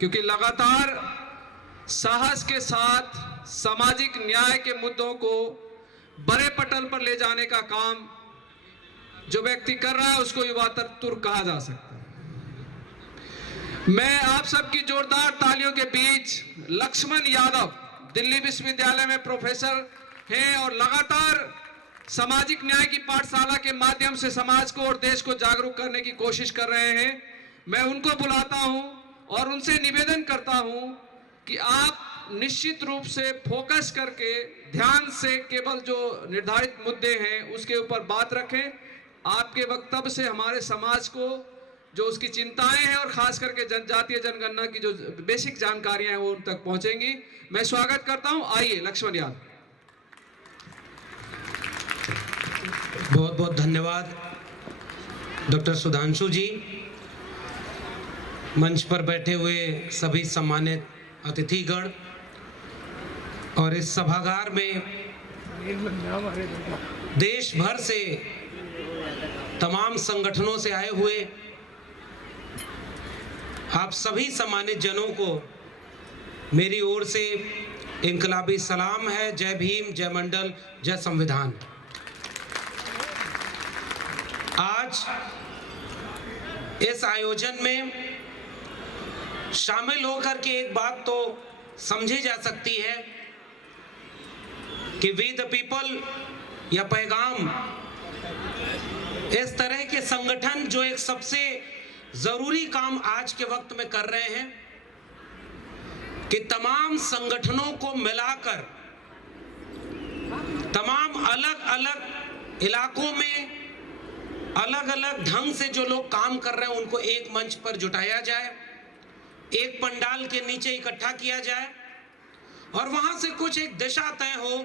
क्योंकि लगातार साहस के साथ सामाजिक न्याय के मुद्दों को बड़े पटल पर ले जाने का काम जो व्यक्ति कर रहा है उसको युवा तुर्क कहा जा सकता है। मैं आप सबकी जोरदार तालियों के बीच लक्ष्मण यादव दिल्ली विश्वविद्यालय में प्रोफेसर हैं और लगातार सामाजिक न्याय की पाठशाला के माध्यम से समाज को और देश को जागरूक करने की कोशिश कर रहे हैं। मैं उनको बुलाता हूं और उनसे निवेदन करता हूं कि आप निश्चित रूप से फोकस करके ध्यान से केवल जो निर्धारित मुद्दे हैं उसके ऊपर बात रखें। आपके वक्तव्य से हमारे समाज को जो उसकी चिंताएं हैं और खास करके जनजातीय जनगणना की जो बेसिक जानकारियां हैं वो उन तक पहुंचेंगी। मैं स्वागत करता हूं। आइए लक्ष्मण यादव। बहुत बहुत धन्यवाद डॉक्टर सुधांशु जी। मंच पर बैठे हुए सभी सम्मानित अतिथिगण और इस सभागार में देश भर से तमाम संगठनों से आए हुए आप सभी सम्मानित जनों को मेरी ओर से इनकलाबी सलाम है। जय भीम, जय मंडल, जय संविधान। आज इस आयोजन में शामिल होकर के एक बात तो समझी जा सकती है कि वी द पीपल या पैगाम इस तरह के संगठन जो एक सबसे जरूरी काम आज के वक्त में कर रहे हैं कि तमाम संगठनों को मिलाकर तमाम अलग अलग इलाकों में अलग अलग ढंग से जो लोग काम कर रहे हैं उनको एक मंच पर जुटाया जाए, एक पंडाल के नीचे इकट्ठा किया जाए और वहां से कुछ एक दिशा तय हो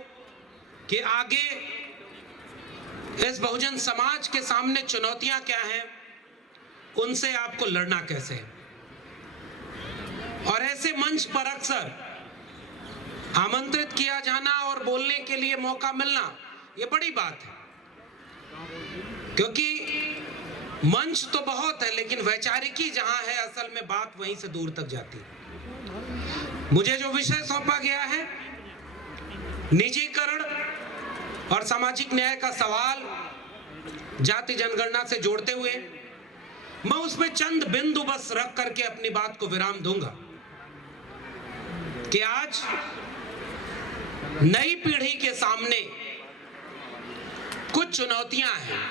कि आगे इस बहुजन समाज के सामने चुनौतियां क्या हैं, उनसे आपको लड़ना कैसे है। और ऐसे मंच पर अक्सर आमंत्रित किया जाना और बोलने के लिए मौका मिलना ये बड़ी बात है, क्योंकि मंच तो बहुत है लेकिन वैचारिकी जहां है असल में बात वहीं से दूर तक जाती है। मुझे जो विषय सौंपा गया है निजीकरण और सामाजिक न्याय का सवाल जाति जनगणना से जोड़ते हुए मैं उसमें चंद बिंदु बस रख करके अपनी बात को विराम दूंगा कि आज नई पीढ़ी के सामने कुछ चुनौतियां हैं।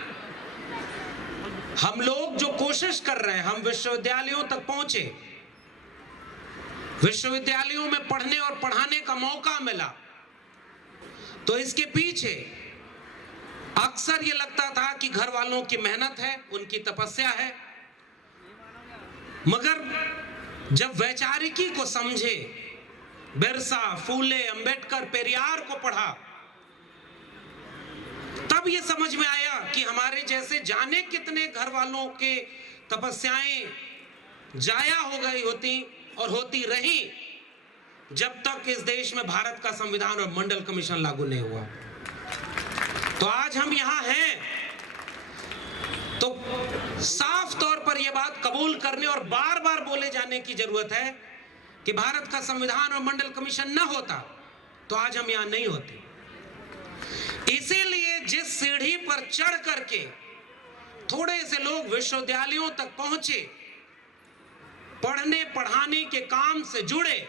हम लोग जो कोशिश कर रहे हैं, हम विश्वविद्यालयों तक पहुंचे, विश्वविद्यालयों में पढ़ने और पढ़ाने का मौका मिला, तो इसके पीछे अक्सर ये लगता था कि घर वालों की मेहनत है, उनकी तपस्या है, मगर जब वैचारिकी को समझे, बिरसा, फूले, अंबेडकर, पेरियार को पढ़ा, तब ये समझ में आया कि हमारे जैसे जाने कितने घर वालों के तपस्याएं जाया हो गई होती और होती रही जब तक इस देश में भारत का संविधान और मंडल कमीशन लागू नहीं हुआ। तो आज हम यहां हैं तो साफ तौर पर यह बात कबूल करने और बार बार बोले जाने की जरूरत है कि भारत का संविधान और मंडल कमीशन न होता तो आज हम यहां नहीं होते। इसीलिए जिस सीढ़ी पर चढ़ करके थोड़े से लोग विश्वविद्यालयों तक पहुंचे, पढ़ने पढ़ाने के काम से जुड़े,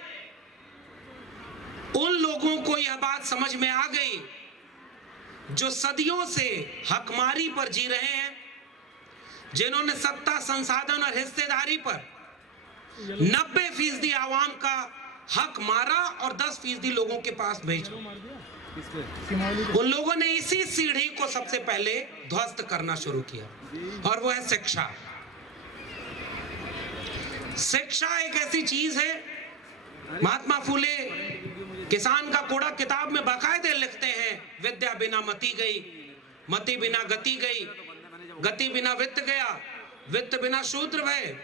उन लोगों को यह बात समझ में आ गई जो सदियों से हकमारी पर जी रहे हैं, जिन्होंने सत्ता, संसाधन और हिस्सेदारी पर 90% आवाम का हक मारा और 10% लोगों के पास भेजा। उन लोगों ने इसी सीढ़ी को सबसे पहले ध्वस्त करना शुरू किया और वो है शिक्षा। शिक्षा एक ऐसी चीज है, महात्मा फूले किसान का कोड़ा किताब में बाकायदे लिखते हैं, विद्या बिना मति गई, मति बिना गति गई, गति बिना वित्त गया, वित्त बिना शूद्र भय,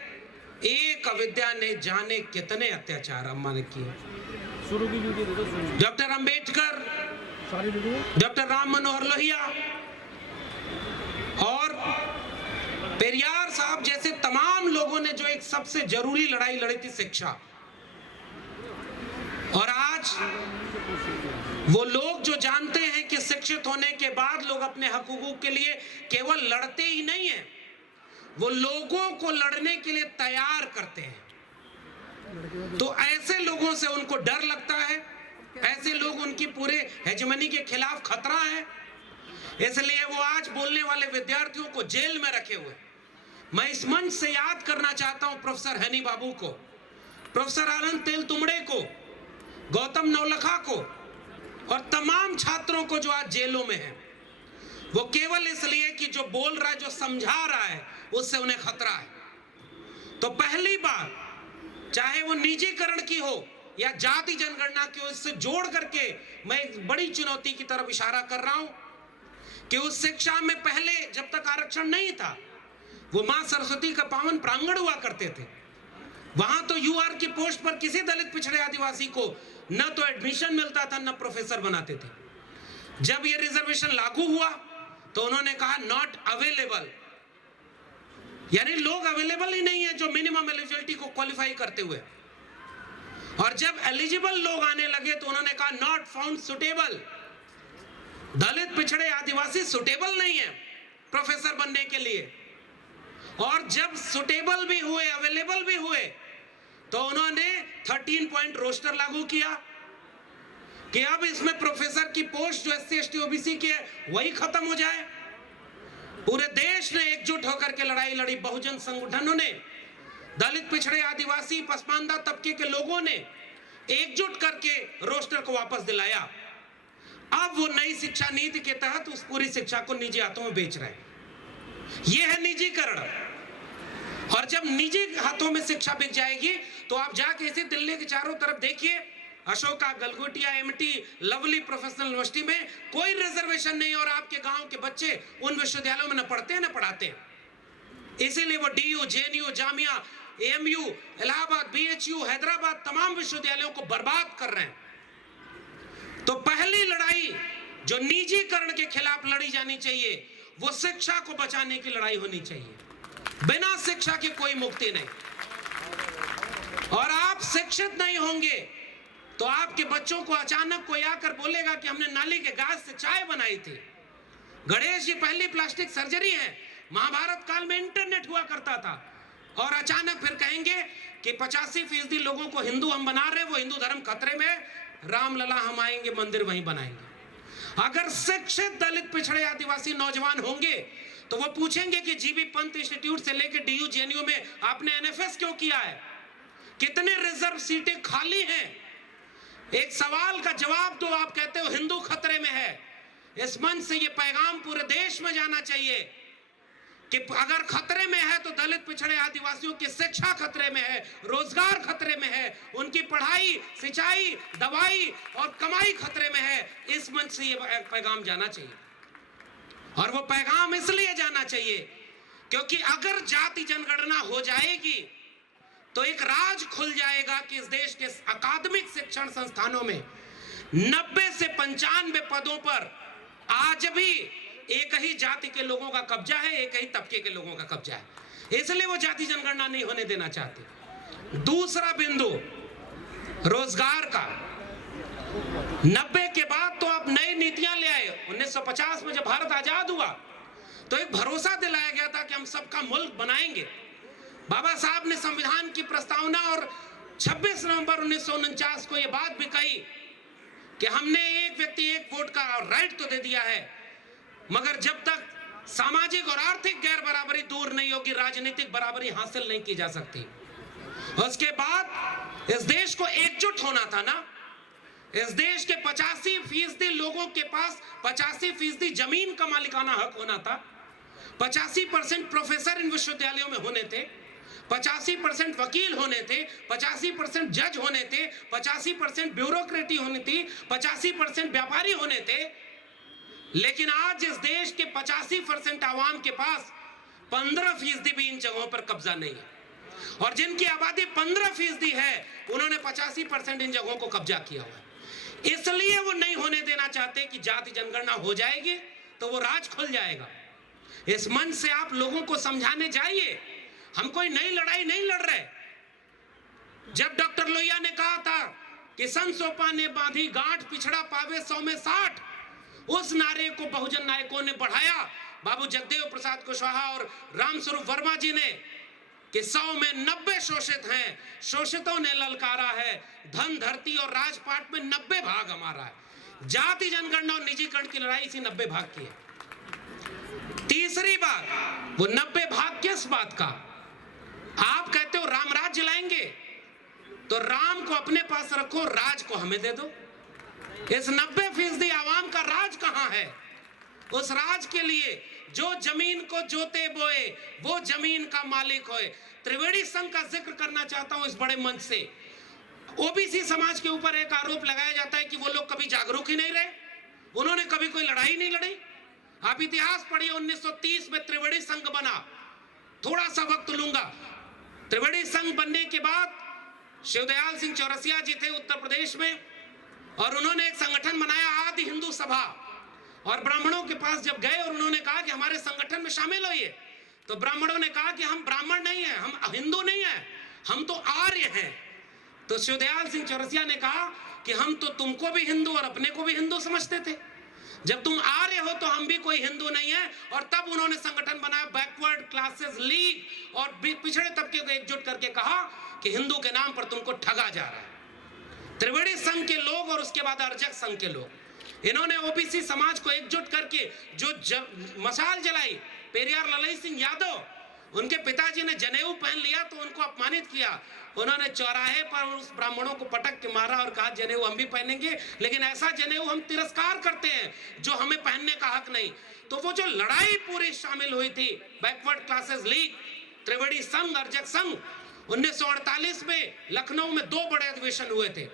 एक अविद्या ने जाने कितने अत्याचार अम्मा ने किए। डॉक्टर अंबेडकर, डॉक्टर राम मनोहर लोहिया और पेरियार साहब जैसे तमाम लोगों ने जो एक सबसे जरूरी लड़ाई लड़ी थी शिक्षा, और आज वो लोग जो जानते हैं कि शिक्षित होने के बाद लोग अपने हकूक़ के लिए केवल लड़ते ही नहीं हैं, वो लोगों को लड़ने के लिए तैयार करते हैं। तो ऐसे लोगों से उनको डर लगता है, ऐसे लोग उनकी पूरे हेजेमनी के खिलाफ खतरा है, इसलिए वो आज बोलने वाले विद्यार्थियों को जेल में रखे हुए। मैं इस मंच से याद करना चाहता हूं प्रोफेसर हनी बाबू को, प्रोफेसर आनंद तेलतुंबड़े को, गौतम नवलखा को और तमाम छात्रों को जो आज जेलों में हैं। वो केवल इसलिए कि जो बोल रहा है, जो समझा रहा है, उससे उन्हें खतरा है। तो पहली बार, चाहे वो निजीकरण की हो या जाति जनगणना की हो, इससे जोड़ करके मैं एक बड़ी चुनौती की तरफ इशारा कर रहा हूं कि उस शिक्षा में पहले जब तक आरक्षण नहीं था, वो मां सरस्वती का पावन प्रांगण हुआ करते थे। वहां तो यूआर की पोस्ट पर किसी दलित पिछड़े आदिवासी को न तो एडमिशन मिलता था, न प्रोफेसर बनाते थे। जब ये रिजर्वेशन लागू हुआ तो उन्होंने कहा नॉट अवेलेबल, यानी लोग अवेलेबल ही नहीं है जो मिनिमम एलिजिबिलिटी को क्वालिफाई करते हुए। और जब एलिजिबल लोग आने लगे तो उन्होंने कहा नॉट फाउंड सुटेबल, दलित पिछड़े आदिवासी सुटेबल नहीं है प्रोफेसर बनने के लिए। और जब सुटेबल भी हुए, अवेलेबल भी हुए, तो उन्होंने 13 पॉइंट रोस्टर लागू किया कि अब इसमें प्रोफेसर की पोस्ट जो SC ST OBC की है वही खत्म हो जाए। पूरे देश ने एकजुट होकर के लड़ाई लड़ी, बहुजन संगठनों ने, दलित पिछड़े आदिवासी पसमानदा तबके के लोगों ने एकजुट करके रोस्टर को वापस दिलाया। अब वो नई शिक्षा नीति के तहत उस पूरी शिक्षा को निजी हाथों में बेच रहे हैं। ये है निजीकरण। और जब निजी हाथों में शिक्षा बिक जाएगी तो आप जाके इसी दिल्ली के चारों तरफ देखिए, Ashoka, Galgotia, MT, lovely professional university में कोई रिजर्वेशन नहीं, और आपके गांव के बच्चे उन विश्वविद्यालयों में न पढ़ते हैं न पढ़ाते हैं। इसीलिए वो DU, JNU, Jamia, AMU, Allahabad, BHU, Hyderabad, तमाम विश्वविद्यालयों को बर्बाद कर रहे हैं। तो पहली लड़ाई जो निजीकरण के खिलाफ लड़ी जानी चाहिए, वो शिक्षा को बचाने की लड़ाई होनी चाहिए। बिना शिक्षा की कोई मुक्ति नहीं। और आप शिक्षित नहीं होंगे तो आपके बच्चों को अचानक कोई आकर बोलेगा कि हमने नाली के घास से चाय बनाई थी। गणेश जी पहली प्लास्टिक सर्जरी है, महाभारत काल में इंटरनेट हुआ करता था, और अचानक फिर कहेंगे कि 85% लोगों को हिंदू हम बना रहे, वो हिंदू धर्म खतरे में, रामलला हम आएंगे, मंदिर वहीं बनाएंगे। अगर शिक्षित दलित पिछड़े आदिवासी नौजवान होंगे तो वो पूछेंगे कि जीबी पंत इंस्टीट्यूट से लेकर DU, JNU में आपने NFS क्यों किया है, कितने रिजर्व सीटें खाली हैं। एक सवाल का जवाब दो। आप कहते हो हिंदू खतरे में है। इस मंच से ये पैगाम पूरे देश में जाना चाहिए कि अगर खतरे में है तो दलित पिछड़े आदिवासियों की शिक्षा खतरे में है, रोजगार खतरे में है, उनकी पढ़ाई, सिंचाई, दवाई और कमाई खतरे में है। इस मंच से ये पैगाम जाना चाहिए। और वो पैगाम इसलिए जाना चाहिए क्योंकि अगर जाति जनगणना हो जाएगी तो एक राज खुल जाएगा कि इस देश के अकादमिक शिक्षण संस्थानों में 90 से 95 पदों पर आज भी एक ही जाति के लोगों का कब्जा है, एक ही तबके के लोगों का कब्जा है। इसलिए वो जाति जनगणना नहीं होने देना चाहते। दूसरा बिंदु रोजगार का। 90 के बाद तो आप नई नीतियां ले आए। 1950 में जब भारत आजाद हुआ तो एक भरोसा दिलाया गया था कि हम सबका मुल्क बनाएंगे। बाबा साहब ने संविधान की प्रस्तावना और 26 नवंबर 1949 को यह बात भी कही कि हमने एक व्यक्ति एक वोट का राइट तो दे दिया है, मगर जब तक सामाजिक और आर्थिक गैर बराबरी दूर नहीं होगी, राजनीतिक बराबरी हासिल नहीं की जा सकती। उसके बाद इस देश को एकजुट होना था ना। इस देश के 85% लोगों के पास 85% जमीन का मालिकाना हक होना था। 85% प्रोफेसर इन विश्वविद्यालयों में होने थे, 85% वकील होने थे, 85% जज होने थे, 85% ब्यूरोक्रेटी होनी थी, 85% व्यापारी होने थे। लेकिन आज इस देश के 85% आवाम के पास 15% भी इन जगहों पर कब्जा नहीं है। और जिनकी आबादी 15% है, उन्होंने 85% इन जगहों को कब्जा किया हुआ है। इसलिए वो नहीं होने देना चाहते कि जाति जनगणना हो जाएगी तो वो राज खुल जाएगा। इस मंच से आप लोगों को समझाने जाइए, हम कोई नई लड़ाई नहीं लड़ रहे। जब डॉक्टर लोहिया ने कहा था कि सन सोपा ने बांधी गांठ, पिछड़ा पावे 100 में 60, उस नारे को बहुजन नायकों ने बढ़ाया। बाबू जगदेव प्रसाद कुशवाहा और रामस्वरूप वर्मा जी ने कि 100 में 90 शोषित हैं, शोषितों ने ललकारा है, धन धरती और राजपाट में 90 भाग हमारा है। जाति जनगणना और निजीकरण की लड़ाई इसी 90 भाग की है। तीसरी बात, वो 90 भाग किस बात का? आप कहते हो राम राज्य लाएंगे, तो राम को अपने पास रखो, राज को हमें दे दो। इस 90% आवाम का राज कहां है? उस राज के लिए जो जमीन को जोते बोए वो जमीन का मालिक होए। त्रिवेणी संघ का जिक्र करना चाहता हूं इस बड़े मंच से। ओबीसी समाज के ऊपर एक आरोप लगाया जाता है कि वो लोग कभी जागरूक ही नहीं रहे, उन्होंने कभी कोई लड़ाई नहीं लड़ी। आप इतिहास पढ़िए, 1930 में त्रिवेणी संघ बना। थोड़ा सा वक्त लूंगा। त्रिवेणी संघ बनने के बाद शिवदयाल सिंह चौरसिया जी थे उत्तर प्रदेश में, और उन्होंने एक संगठन बनाया, आदि हिंदू सभा। और ब्राह्मणों के पास जब गए और उन्होंने कहा कि हमारे संगठन में शामिल होइए, तो ब्राह्मणों ने कहा कि हम ब्राह्मण नहीं हैं, हम हिंदू नहीं हैं, हम तो आर्य हैं। तो शिवदयाल सिंह चौरसिया ने कहा कि हम तो तुमको भी हिंदू और अपने को भी हिंदू समझते थे, जब तुम आर्य हो तो हम भी कोई हिंदू नहीं है। और तब उन्होंने संगठन बनाया बैकवर्ड क्लासेस लीग, और पिछड़े तबके को एकजुट करके कहा कि हिंदू के नाम पर तुमको ठगा जा रहा है। त्रिवेणी संघ के लोग और उसके बाद अर्जक संघ के लोग, इन्होंने ओबीसी समाज को एकजुट करके जो मशाल जलाई, पेरियार ललई सिंह यादव, उनके पिताजी ने जनेऊ पहन लिया तो उनको अपमानित किया। उन्होंने चौराहे पर उस ब्राह्मणों को पटक के मारा और कहा जनेऊ हम भी पहनेंगे, लेकिन ऐसा जनेऊ हम तिरस्कार करते हैं जो हमें पहनने का हक नहीं। तो वो जो लड़ाई पूरी शामिल हुई थी, बैकवर्ड क्लासेस लीग, त्रिवेणी संघ, अर्जक संघ, 1948 में लखनऊ में 2 बड़े अधिवेशन हुए थे।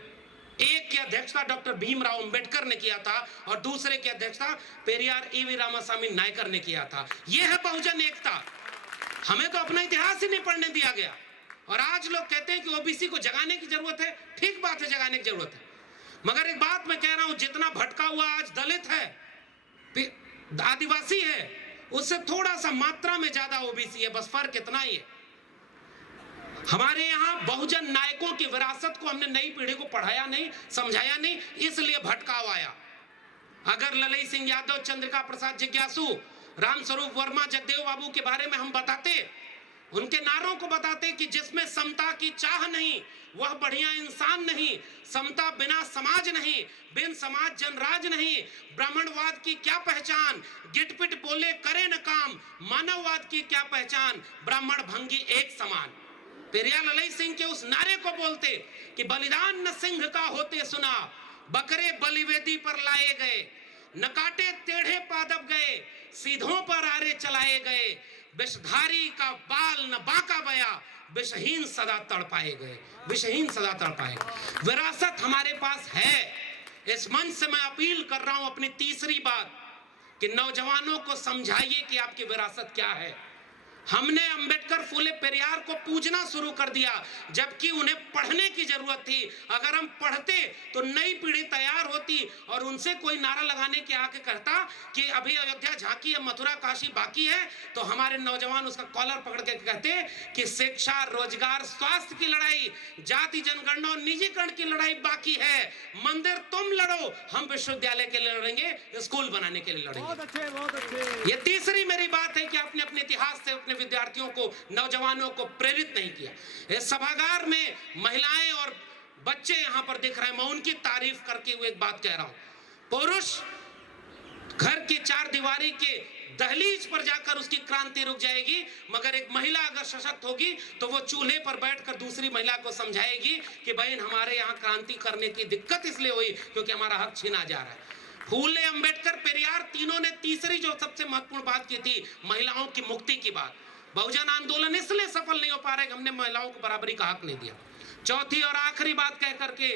एक की अध्यक्षता डॉक्टर भीमराव अंबेडकर ने किया था और दूसरे की अध्यक्षता पेरियार ईवी रामास्वामी नायकर ने किया था। यह है बहुजन एकता। हमें तो अपना इतिहास ही नहीं पढ़ने दिया गया, और आज लोग कहते हैं कि ओबीसी को जगाने की जरूरत है। ठीक बात है, जगाने की जरूरत है, मगर एक बात मैं कह रहा हूं, जितना भटका हुआ आज दलित है, आदिवासी है, उससे थोड़ा सा मात्रा में ज्यादा ओबीसी है, बस फर्क इतना ही है। हमारे यहाँ बहुजन नायकों की विरासत को हमने नई पीढ़ी को पढ़ाया नहीं, समझाया नहीं, इसलिए भटकाव आया। अगर ललई सिंह यादव, चंद्रिका प्रसाद जिज्ञासु, रामस्वरूप वर्मा, जगदेव बाबू के बारे में हम बताते, उनके नारों को बताते कि जिसमें समता की चाह नहीं वह बढ़िया इंसान नहीं, समता बिना समाज नहीं, बिन समाज जनराज नहीं, ब्राह्मणवाद की क्या पहचान, गिटपिट बोले करे न काम, मानववाद की क्या पहचान, ब्राह्मण भंगी एक समान। पेरियार ललई सिंह के उस नारे को बोलते कि बलिदान न सिंह का होते सुना, बकरे बलिवेदी पर लाए गए, न काटे टेढ़े पादप गए, सीधों पर आरे चलाए गए, विषधारी का बाल न बांका बया, विषहीन सदा तड़पाए गए, विषहीन सदा तड़पाए गए। विरासत हमारे पास है। इस मंच से मैं अपील कर रहा हूं अपनी तीसरी बात कि नौजवानों को समझाइए कि आपकी विरासत क्या है। हमने अंबेडकर, फुले, पेरियार को पूजना शुरू कर दिया, जबकि उन्हें पढ़ने की जरूरत थी। अगर हम पढ़ते तो नई पीढ़ी तैयार होती, और उनसे कोई नारा लगाने के आके कहता कि अभी अयोध्या झांकी है, मथुरा काशी बाकी है, तो हमारे नौजवान उसका कॉलर पकड़ के कहते कि शिक्षा, रोजगार, स्वास्थ्य की लड़ाई, जाति जनगणना और निजीकरण की लड़ाई बाकी है। मंदिर तुम लड़ो, हम विश्वविद्यालय के लिए लड़ेंगे, स्कूल बनाने के लिए लड़ेंगे। बहुत अच्छे। ये तीसरी मेरी बात है कि आपने अपने इतिहास से अपने विद्यार्थियों को, नौजवानों को प्रेरित नहीं किया। इस सभागार में महिलाएं और बच्चे यहां पर दिख रहे हैं, मैं उनकी तारीफ करके हुए एक बात कह रहा हूं। पुरुष घर की 4 दीवारी के दहलीज पर जाकर उसकी क्रांति रुक जाएगी, मगर एक महिला अगर सशक्त होगी तो वो चूल्हे पर बैठकर दूसरी महिला को समझाएगी कि बहन हमारे यहाँ क्रांति करने की दिक्कत इसलिए हुई क्योंकि हमारा हक छीना जा रहा है। फूले, अंबेडकर, पेरियार, तीनों ने तीसरी जो सबसे महत्वपूर्ण बात की थी, महिलाओं की मुक्ति की बात। बहुजन आंदोलन इसलिए सफल नहीं हो पा रहा है कि हमने महिलाओं को बराबरी का हक नहीं दिया। चौथी और आखिरी बात कह करके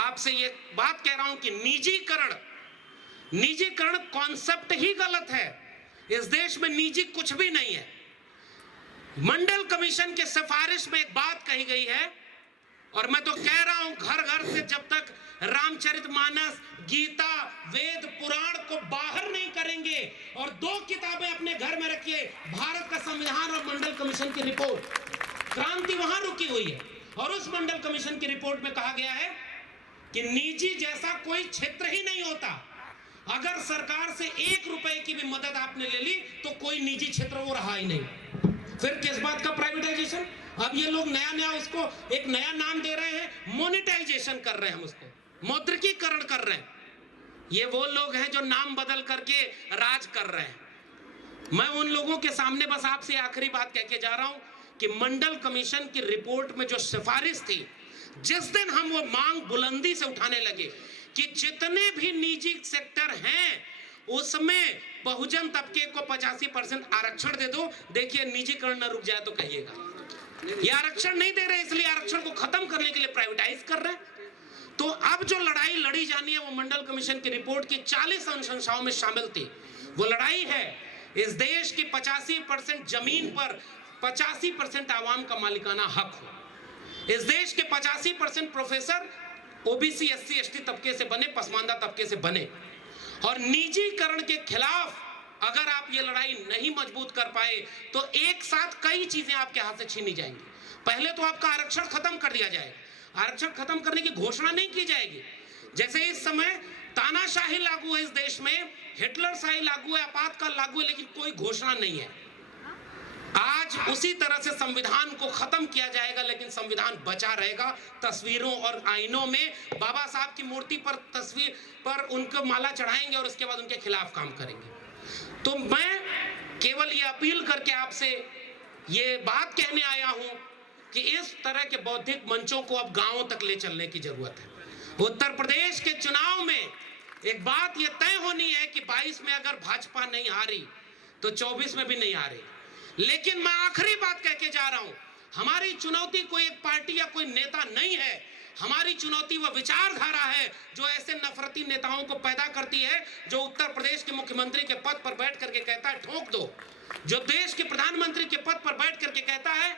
आपसे ये बात कह रहा हूं कि निजीकरण कॉन्सेप्ट ही गलत है। इस देश में निजी कुछ भी नहीं है। मंडल कमीशन के सिफारिश में एक बात कही गई है, और मैं तो कह रहा हूं घर घर से जब तक रामचरितमानस, गीता, वेद, पुराण को बाहर नहीं करेंगे और 2 किताबें अपने घर में रखिए, भारत का संविधान और मंडल कमीशन की रिपोर्ट, क्रांति वहां रुकी हुई है। और उस मंडल कमीशन की रिपोर्ट में कहा गया है कि निजी जैसा कोई क्षेत्र ही नहीं होता। अगर सरकार से 1 रुपए की भी मदद आपने ले ली तो कोई निजी क्षेत्र वो रहा ही नहीं। फिर किस बात का प्राइवेटाइजेशन? अब ये लोग नया उसको एक नया नाम दे रहे हैं, मोनेटाइजेशन कर रहे हैं, हम उसको मौद्रिकीकरण कर रहे हैं। ये वो लोग हैं जो नाम बदल करके राज कर रहे हैं। मैं उन लोगों के सामने बस आपसे आखिरी बात कह के जा रहा हूं कि मंडल कमीशन की रिपोर्ट में जो सिफारिश थी, जिस दिन हम वो मांग बुलंदी से उठाने लगे कि जितने भी निजी सेक्टर हैं उसमें बहुजन तबके को 85% आरक्षण दे दो, देखिए निजीकरण न रुक जाए तो कहिएगा। ये आरक्षण नहीं दे रहे, इसलिए आरक्षण को खत्म करने के लिए प्राइवेटाइज कर रहे हैं। तो अब जो लड़ाई लड़ी जानी है वो मंडल कमीशन की रिपोर्ट की 40 अनुशंसाओं में शामिल थी। वो लड़ाई है इस देश की 85% जमीन पर 85% आवाम का मालिकाना हक हो। इस देश के 85% प्रोफेसर ओबीसी SC ST तबके से बने, पसमानदा तबके से बने। और निजीकरण के खिलाफ अगर आप ये लड़ाई नहीं मजबूत कर पाए तो एक साथ कई चीजें आपके हाथ से छीनी जाएंगी। पहले तो आपका आरक्षण खत्म कर दिया जाएगा। आरक्षण खत्म करने की घोषणा नहीं की जाएगी। जैसे इस समय तानाशाही लागू है इस देश में, हिटलरशाही लागू है, आपातकाल लागू है, लेकिन कोई घोषणा नहीं है। आज उसी तरह से संविधान को खत्म किया जाएगा, लेकिन संविधान बचा रहेगा। तस्वीरों और आईनों में बाबा साहब की मूर्ति पर तस्वीर पर उनको माला चढ़ाएंगे और उसके बाद उनके खिलाफ काम करेंगे। तो मैं केवल ये अपील करके आपसे ये बात कहने आया हूं कि इस तरह के बौद्धिक मंचों को अब गांवों तक ले चलने की जरूरत है। उत्तर प्रदेश के चुनाव में एक बात ये तय होनी है कि 22 में अगर भाजपा नहीं हारी तो 24 में भी नहीं हारेगी। लेकिन मैं आखिरी बात कह के जा रहा हूं, हमारी चुनौती कोई एक पार्टी या कोई नेता नहीं है। हमारी चुनौती वह विचारधारा है जो ऐसे नफरती नेताओं को पैदा करती है, जो उत्तर प्रदेश के मुख्यमंत्री के पद पर बैठ करके कहता है ठोक दो, जो देश के प्रधानमंत्री के पद पर बैठ करके कहता है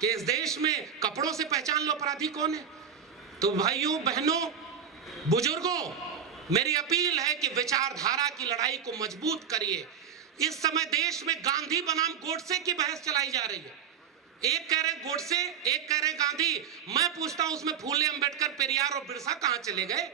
कि इस देश में कपड़ों से पहचान लो अपराधी कौन है। तो भाइयों बहनों बुजुर्गों, मेरी अपील है कि विचारधारा की लड़ाई को मजबूत करिए। इस समय देश में गांधी बनाम गोडसे की बहस चलाई जा रही है। एक कह रहे गोडसे, एक कह रहे गांधी। मैं पूछता हूं उसमें फूले, अंबेडकर, पेरियार और बिरसा कहां चले गए?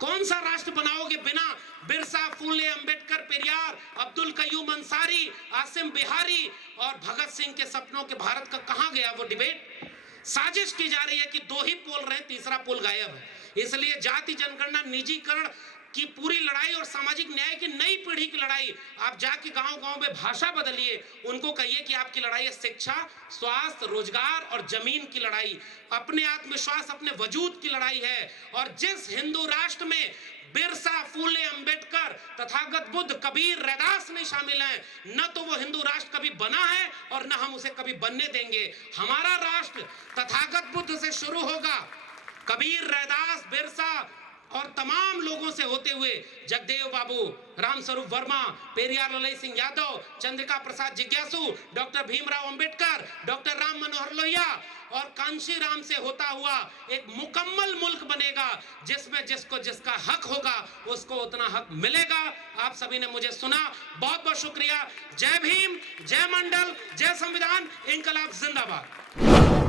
कौन सा राष्ट्र बनाओगे बिना बिरसा, फूले, अंबेडकर, पेरियार, अब्दुल कयूम अंसारी, आसिम बिहारी और भगत सिंह के सपनों के भारत का कहां गया वो डिबेट? साजिश की जा रही है कि 2 ही पोल रहे, तीसरा पोल गायब है। इसलिए जाति जनगणना, निजीकरण की पूरी लड़ाई और सामाजिक न्याय की नई पीढ़ी की लड़ाई, आप जाके गांव-गांव में भाषा बदलिए, उनको कहिए कि आपकी लड़ाई है शिक्षा, स्वास्थ्य, रोजगार और जमीन की लड़ाई, अपने आत्मविश्वास, अपने वजूद की लड़ाई है। और जिस हिंदू राष्ट्र में बिरसा, फूले, अंबेडकर, तथागत बुद्ध, कबीर, रैदास नहीं शामिल हैं, न तो वो हिंदू राष्ट्र कभी बना है और न हम उसे कभी बनने देंगे। हमारा राष्ट्र तथागत बुद्ध से शुरू होगा, कबीर, रैदास, बिरसा और तमाम लोगों से होते हुए जगदेव बाबू, रामस्वरूप वर्मा, पेरियार ललई सिंह यादव, चंद्रिका प्रसाद जिज्ञासु, डॉक्टर भीमराव अंबेडकर, डॉक्टर राम मनोहर लोहिया और कांशी राम से होता हुआ एक मुकम्मल मुल्क बनेगा, जिसमें जिसको जिसका हक होगा उसको उतना हक मिलेगा। आप सभी ने मुझे सुना, बहुत बहुत शुक्रिया। जय भीम, जय मंडल, जय संविधान, इनकलाब जिंदाबाद।